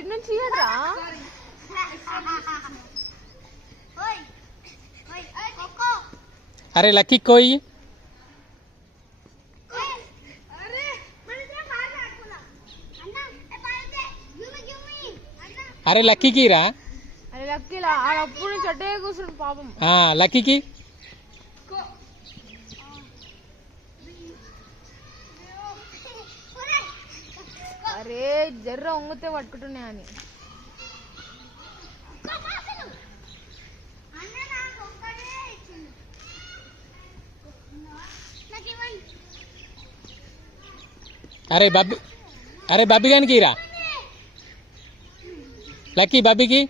side నుంచి ఇయ్యరా अरे lucky कोई अरे लकी की रा అరే లక్కీలా అప్పుడు నుంచి అట్టే కూర్చుండు పాపం लकी की అరే జర్ర ఒంగితే పట్టుకుంటున్నా అని अरे बाबी गान की रा लकी बाबी की